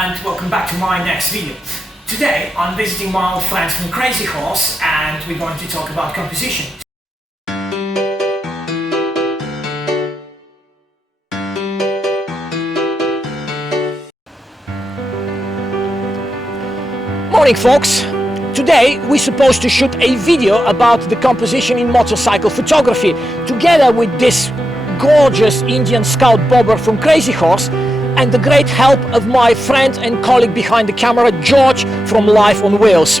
and welcome back to my next video. Today I'm visiting my old friends from Krazy and we're going to talk about composition. Morning folks! Today we're supposed to shoot a video about the composition in motorcycle photography together with this gorgeous Indian scout bobber from Krazy and the great help of my friend and colleague behind the camera, George from Life on Wheels.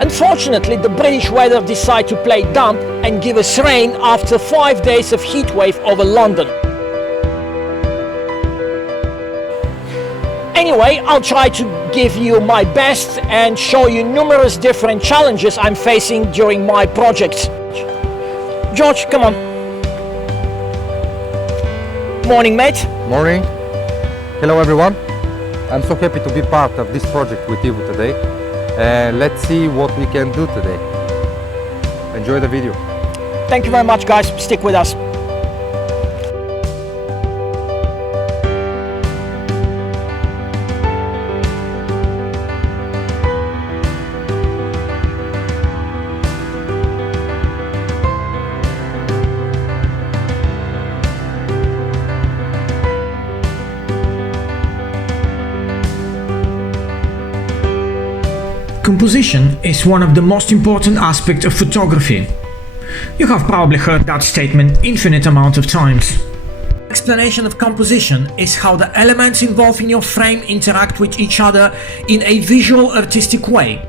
Unfortunately, the British weather decided to play dumb and give us rain after 5 days of heatwave over London. Anyway, I'll try to give you my best and show you numerous different challenges I'm facing during my project. George, come on. Morning, mate. Morning. Hello everyone. I'm so happy to be part of this project with you today. Let's see what we can do today. Enjoy the video. Thank you very much, guys. Stick with us. Composition is one of the most important aspects of photography. You have probably heard that statement infinite amount of times. Explanation of composition is how the elements involved in your frame interact with each other in a visual artistic way.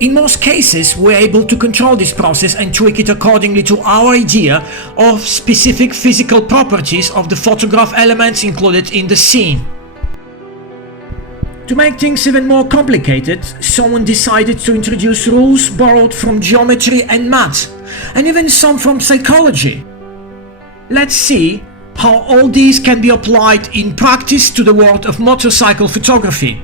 In most cases, we're able to control this process and tweak it accordingly to our idea of specific physical properties of the photograph elements included in the scene. To make things even more complicated, someone decided to introduce rules borrowed from geometry and math, and even some from psychology. Let's see how all these can be applied in practice to the world of motorcycle photography.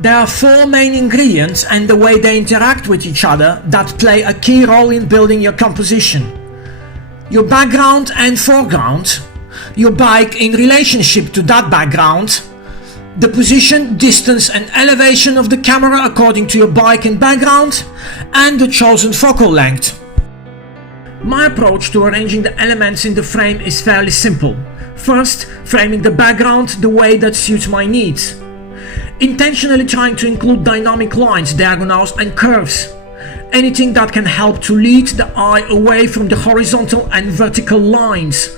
There are 4 main ingredients and the way they interact with each other that play a key role in building your composition. Your background and foreground, your bike in relationship to that background, the position, distance and elevation of the camera according to your bike and background, and the chosen focal length. My approach to arranging the elements in the frame is fairly simple. First, framing the background the way that suits my needs. Intentionally trying to include dynamic lines, diagonals and curves. Anything that can help to lead the eye away from the horizontal and vertical lines.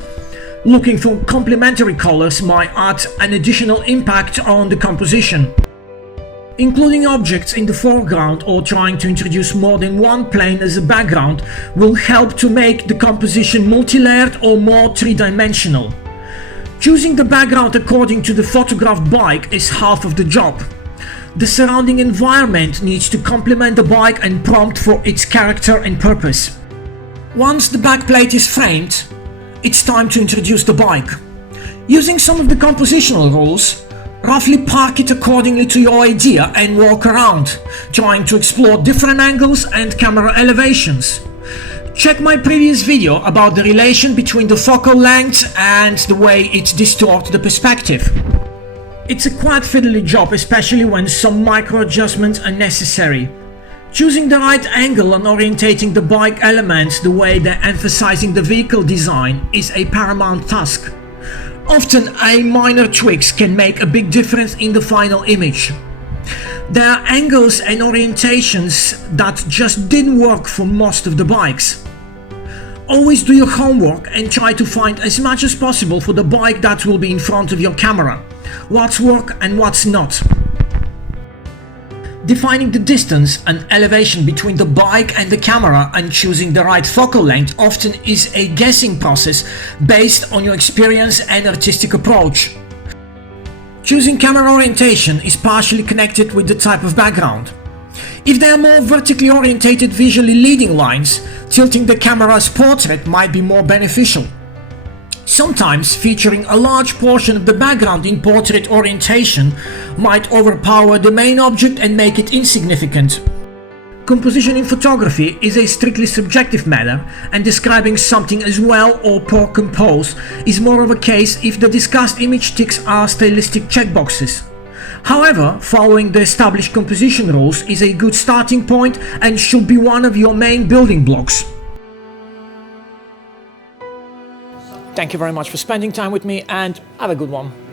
Looking for complementary colors might add an additional impact on the composition. Including objects in the foreground or trying to introduce more than one plane as a background will help to make the composition multi-layered or more three-dimensional. Choosing the background according to the photographed bike is half of the job. The surrounding environment needs to complement the bike and prompt for its character and purpose. Once the backplate is framed, it's time to introduce the bike. Using some of the compositional rules, roughly park it accordingly to your idea and walk around, trying to explore different angles and camera elevations. Check my previous video about the relation between the focal length and the way it distorts the perspective. It's a quite fiddly job, especially when some micro adjustments are necessary. Choosing the right angle and orientating the bike elements the way they're emphasizing the vehicle design is a paramount task. Often a minor tweaks can make a big difference in the final image. There are angles and orientations that just didn't work for most of the bikes. Always do your homework and try to find as much as possible for the bike that will be in front of your camera, what's work and what's not. Defining the distance and elevation between the bike and the camera and choosing the right focal length often is a guessing process based on your experience and artistic approach. Choosing camera orientation is partially connected with the type of background. If there are more vertically orientated visually leading lines, tilting the camera's portrait might be more beneficial. Sometimes featuring a large portion of the background in portrait orientation might overpower the main object and make it insignificant. Composition in photography is a strictly subjective matter, and describing something as well or poor composed is more of a case if the discussed image ticks our stylistic checkboxes. However, following the established composition rules is a good starting point and should be one of your main building blocks. Thank you very much for spending time with me and have a good one.